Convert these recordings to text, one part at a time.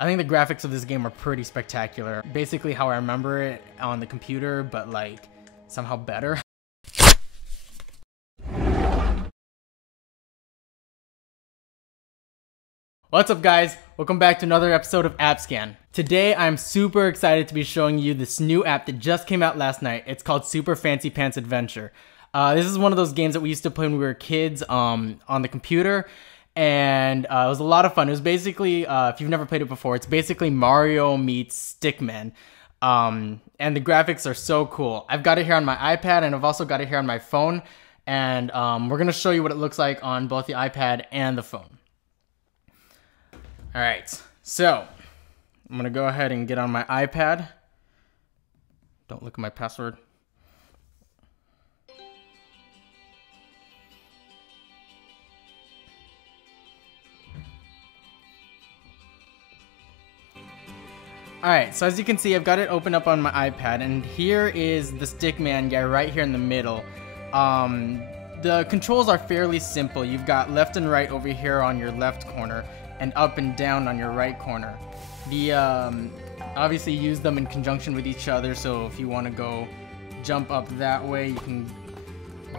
I think the graphics of this game are pretty spectacular. Basically how I remember it on the computer, but like somehow better. What's up guys? Welcome back to another episode of Appskan. Today I'm super excited to be showing you this new app that just came out last night. It's called Super Fancy Pants Adventure. This is one of those games that we used to play when we were kids on the computer, and it was a lot of fun. It was basically, if you've never played it before, it's basically Mario meets Stickman. And the graphics are so cool. I've got it here on my iPad, and I've also got it here on my phone, and we're going to show you what it looks like on both the iPad and the phone. Alright, so I'm going to go ahead and get on my iPad. Don't look at my password. Alright, so as you can see, I've got it open up on my iPad, and here is the Stickman guy right here in the middle. The controls are fairly simple. You've got left and right over here on your left corner, and up and down on your right corner. Obviously use them in conjunction with each other, so if you want to go jump up that way, you can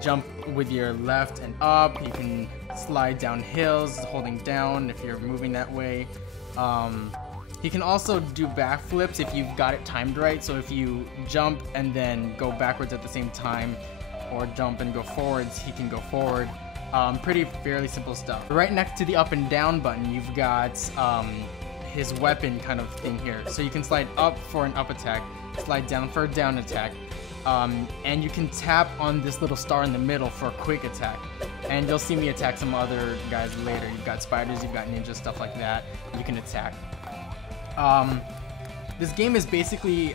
jump with your left and up. You can slide down hills holding down if you're moving that way. You can also do backflips if you've got it timed right, so if you jump and then go backwards at the same time, or jump and go forwards, he can go forward. Pretty fairly simple stuff. Right next to the up and down button, you've got his weapon kind of thing here. So you can slide up for an up attack, slide down for a down attack, and you can tap on this little star in the middle for a quick attack. And you'll see me attack some other guys later. You've got spiders, you've got ninjas, stuff like that you can attack. This game is basically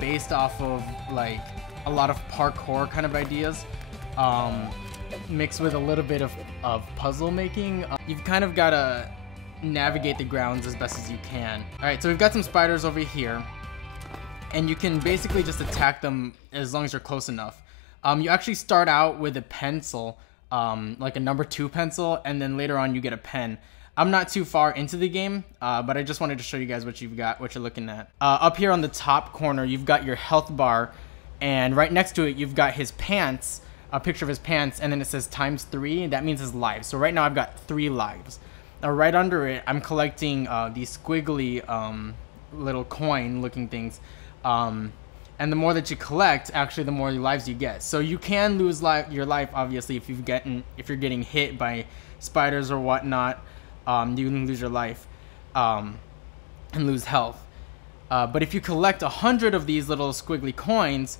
based off of like a lot of parkour kind of ideas. Mixed with a little bit of puzzle making. You've kind of got to navigate the grounds as best as you can. Alright, so we've got some spiders over here, and you can basically just attack them as long as you're close enough. You actually start out with a pencil, like a number 2 pencil, and then later on you get a pen. I'm not too far into the game, but I just wanted to show you guys what you've got, what you're looking at. Up here on the top corner, you've got your health bar, and right next to it, you've got his pants, a picture of his pants, and then it says ×3. That means his lives. So right now I've got 3 lives. Now right under it, I'm collecting these squiggly little coin looking things. And the more that you collect, actually the more lives you get. So you can lose your life, obviously, if you're getting hit by spiders or whatnot. You can lose your life and lose health. But if you collect 100 of these little squiggly coins,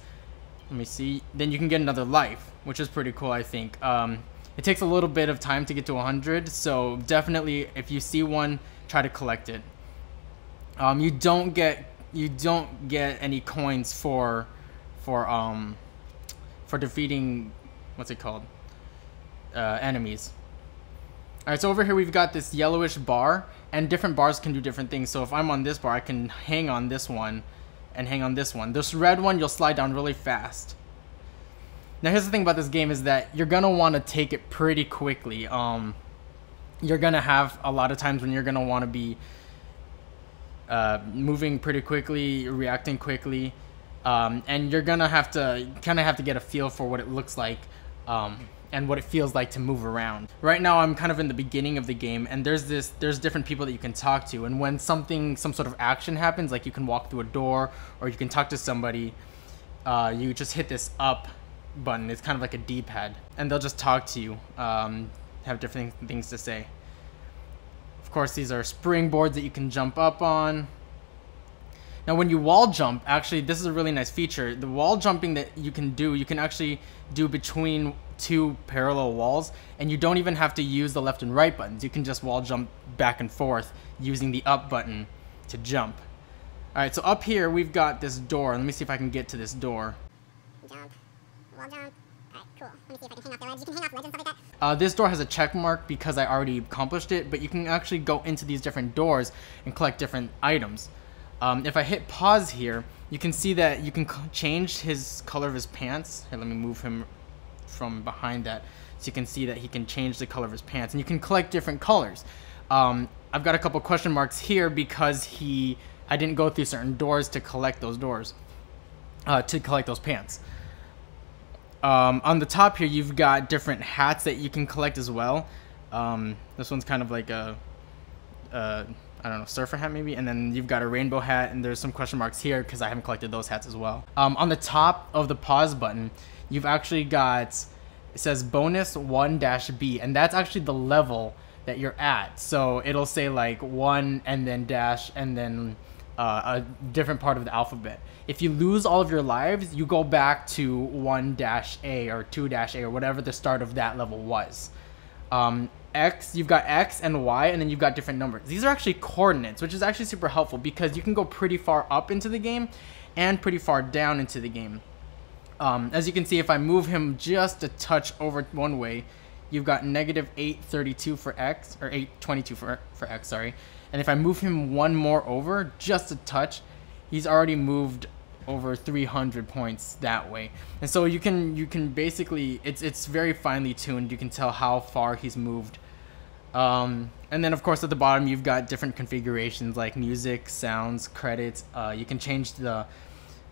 let me see, then you can get another life, which is pretty cool, I think. It takes a little bit of time to get to 100, so definitely if you see one, try to collect it. You don't get any coins for defeating, what's it called, enemies. Alright, so over here we've got this yellowish bar, and different bars can do different things. So if I'm on this bar, I can hang on this one and hang on this one. This red one, you'll slide down really fast. Now here's the thing about this game is that you're gonna want to take it pretty quickly. You're gonna have a lot of times when you're gonna want to be moving pretty quickly, reacting quickly, and you're gonna have to get a feel for what it looks like and what it feels like to move around. Right now I'm kind of in the beginning of the game, and there's different people that you can talk to, and when some sort of action happens, like you can walk through a door or you can talk to somebody, you just hit this up button. It's kind of like a D-pad, and they'll just talk to you, have different things to say. Of course, these are springboards that you can jump up on. Now when you wall jump, actually this is a really nice feature. The wall jumping that you can actually do between 2 parallel walls, and you don't even have to use the left and right buttons. You can just wall jump back and forth using the up button to jump. Alright, so up here we've got this door. Let me see if I can get to this door. Jump. Wall jump. Alright, cool. Let me see if I can hang off the ledge. You can hang off ledges and stuff like that. This door has a check mark because I already accomplished it, but you can actually go into these different doors and collect different items. If I hit pause here, you can see that you can change his color of his pants. Here, let me move him from behind that so you can see that he can change the color of his pants, and you can collect different colors. I've got a couple question marks here because I didn't go through certain doors to collect those to collect those pants. On the top here, you've got different hats that you can collect as well. This one's kind of like a I don't know, surfer hat maybe, and then you've got a rainbow hat, and there's some question marks here because I haven't collected those hats as well. On the top of the pause button, you've actually got, it says bonus 1-B, and that's actually the level that you're at. So it'll say like 1 and then dash and then a different part of the alphabet. If you lose all of your lives, you go back to 1-A or 2-A or whatever the start of that level was. X, you've got X and Y, and then you've got different numbers. These are actually coordinates, which is actually super helpful because you can go pretty far up into the game and pretty far down into the game. As you can see, if I move him just a touch over one way, you've got -832 for X, or 822 for X, sorry. And if I move him one more over, just a touch, he's already moved over 300 points that way. And so you can basically, it's very finely tuned. You can tell how far he's moved. And then of course at the bottom you've got different configurations like music, sounds, credits. You can change the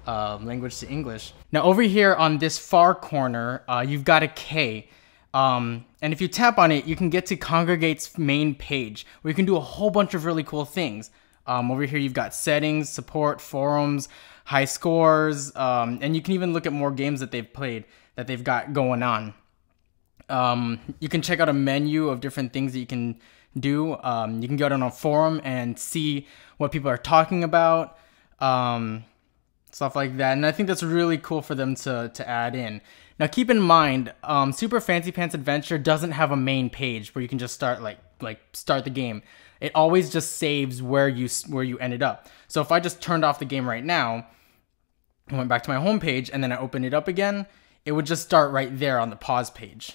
language to English. Now over here on this far corner, you've got a K. And if you tap on it, you can get to Congregate's main page where you can do a whole bunch of really cool things. Over here you've got settings, support, forums, high scores, and you can even look at more games that they've played that they've got going on. You can check out a menu of different things that you can do. You can go down on a forum and see what people are talking about, stuff like that. And I think that's really cool for them to add in. Now keep in mind, Super Fancy Pants Adventure doesn't have a main page where you can just start start the game. It always just saves where you ended up. So if I just turned off the game right now, I went back to my home page, and then I opened it up again, it would just start right there on the pause page.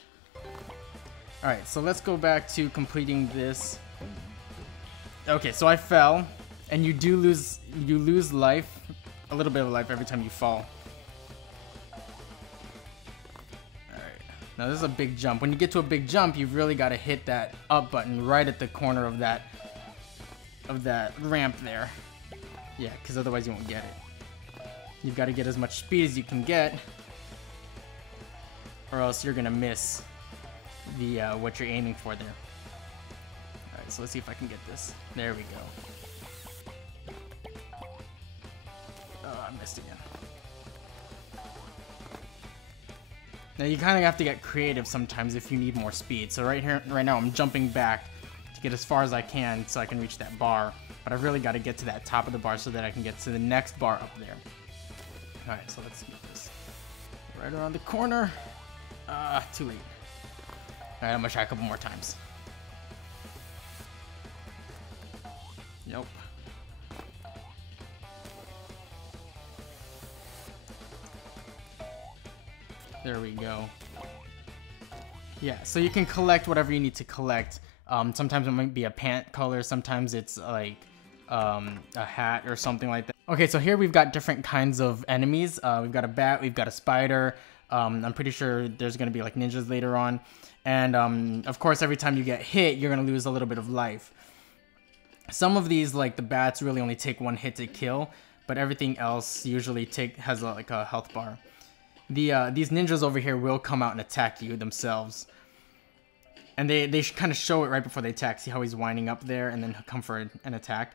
Alright, so let's go back to completing this. Okay, so I fell, and you lose life, a little bit of life every time you fall. Alright, now this is a big jump. When you get to a big jump, you've really got to hit that up button right at the corner of that ramp there. Yeah, because otherwise you won't get it. You've got to get as much speed as you can get, or else you're gonna miss the what you're aiming for there. Alright, so let's see if I can get this. There we go. Oh, I missed again. Now you kind of have to get creative sometimes if you need more speed. So right now I'm jumping back to get as far as I can so I can reach that bar. But I've really got to get to that top of the bar so that I can get to the next bar up there. Alright, so let's get this right around the corner. Too late. Alright, I'm gonna try a couple more times. Nope. There we go. Yeah, so you can collect whatever you need to collect. Sometimes it might be a pant color, sometimes it's like a hat or something like that. Okay, so here we've got different kinds of enemies. We've got a bat, we've got a spider. I'm pretty sure there's gonna be like ninjas later on. And of course, every time you get hit, you're gonna lose a little bit of life. Some of these, like the bats, really only take one hit to kill, but everything else usually has like a health bar. These ninjas over here will come out and attack you themselves. And they kind of show it right before they attack. See how he's winding up there and then he'll come for an attack.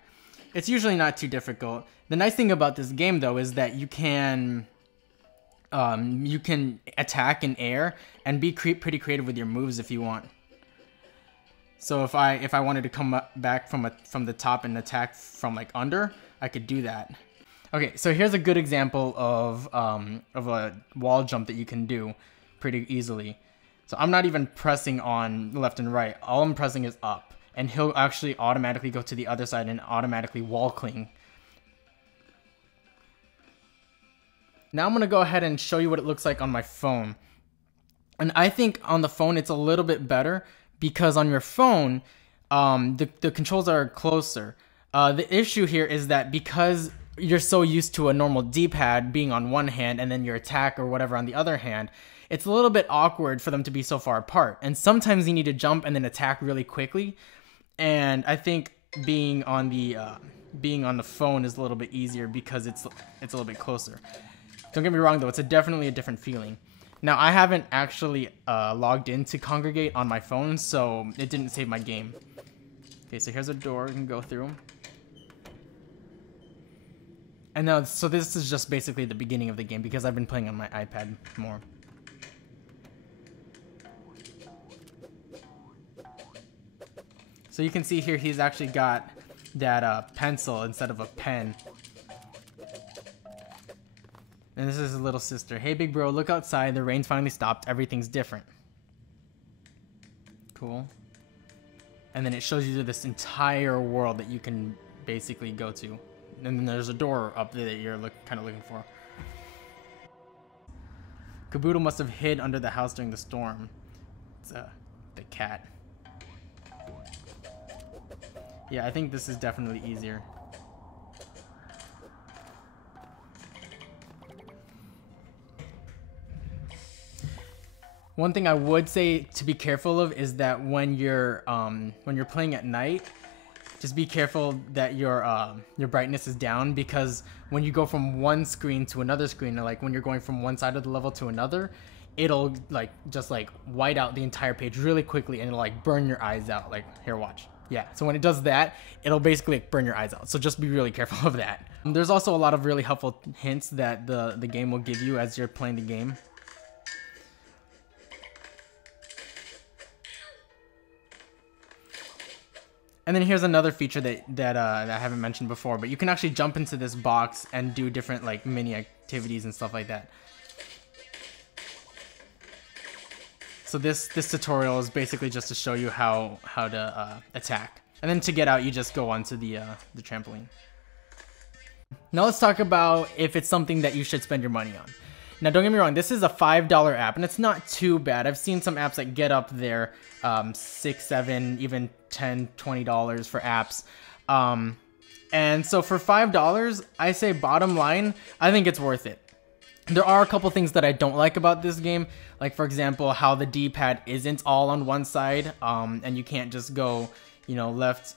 It's usually not too difficult. The nice thing about this game though is that you can attack in air and be pretty creative with your moves if you want. So if I wanted to come back from the top and attack from like under, I could do that. Okay, so here's a good example of a wall jump that you can do pretty easily. So I'm not even pressing on left and right. All I'm pressing is up, and he'll actually automatically go to the other side and automatically wall cling. Now I'm gonna go ahead and show you what it looks like on my phone. And I think on the phone it's a little bit better because on your phone, the controls are closer. The issue here is that because you're so used to a normal D-pad being on one hand and then your attack or whatever on the other hand, it's a little bit awkward for them to be so far apart. And sometimes you need to jump and then attack really quickly. And I think being on the phone is a little bit easier because it's a little bit closer. Don't get me wrong though, it's definitely a different feeling. Now I haven't actually logged into Congregate on my phone, so it didn't save my game. Okay, so here's a door we can go through. And now, so this is just basically the beginning of the game because I've been playing on my iPad more. So you can see here he's actually got that pencil instead of a pen. And this is his little sister. Hey big bro, look outside, the rain's finally stopped, everything's different. Cool. And then it shows you this entire world that you can basically go to. And then there's a door up there that you're kind of looking for. Kabuto must have hid under the house during the storm. It's the cat. Yeah, I think this is definitely easier. One thing I would say to be careful of is that when you're playing at night, just be careful that your brightness is down, because when you go from one screen to another screen, or like when you're going from one side of the level to another, it'll just white out the entire page really quickly, and it'll like burn your eyes out. Like, here, watch. Yeah, so when it does that, it'll basically burn your eyes out. So just be really careful of that. There's also a lot of really helpful hints that the game will give you as you're playing the game. And then here's another feature that I haven't mentioned before, but you can actually jump into this box and do different like mini activities and stuff like that. So this tutorial is basically just to show you how to attack. And then to get out, you just go onto the trampoline. Now let's talk about if it's something that you should spend your money on. Now don't get me wrong, this is a $5 app, and it's not too bad. I've seen some apps that get up there, $6, $7, even $10, $20 for apps. And so for $5, I say bottom line, I think it's worth it. There are a couple things that I don't like about this game, like for example, how the D-pad isn't all on one side, and you can't just go, you know, left,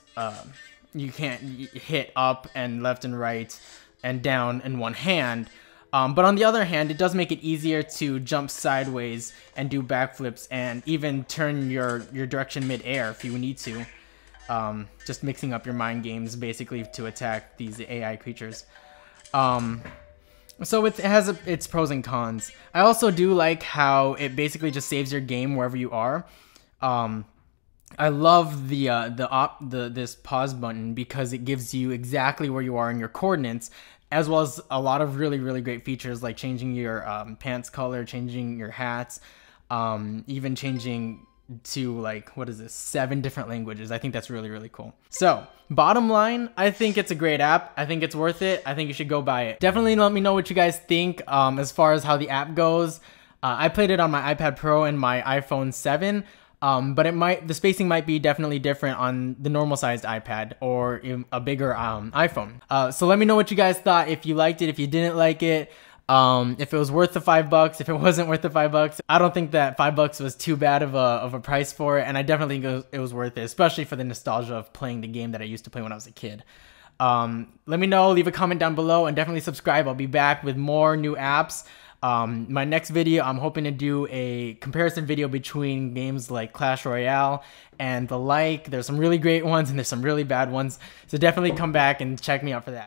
you can't hit up and left and right and down in one hand. But on the other hand, it does make it easier to jump sideways and do backflips and even turn your direction mid-air if you need to. Just mixing up your mind games basically to attack these AI creatures. So it has its pros and cons. I also do like how it basically just saves your game wherever you are. I love this pause button because it gives you exactly where you are in your coordinates, as well as a lot of really great features like changing your pants color, changing your hats, even changing to like, what is this, 7 different languages. I think that's really cool. So bottom line, I think it's a great app. I think it's worth it. I think you should go buy it. Definitely let me know what you guys think as far as how the app goes. I played it on my iPad Pro and my iPhone 7. But the spacing might be definitely different on the normal sized iPad or a bigger iPhone. So let me know what you guys thought, if you liked it, if you didn't like it, if it was worth the $5, if it wasn't worth the $5. I don't think that $5 was too bad of a price for it, and I definitely think it was worth it, especially for the nostalgia of playing the game that I used to play when I was a kid. Let me know, leave a comment down below, and definitely subscribe. I'll be back with more new apps. My next video, I'm hoping to do a comparison video between games like Clash Royale and the like. There's some really great ones and there's some really bad ones. So definitely come back and check me out for that.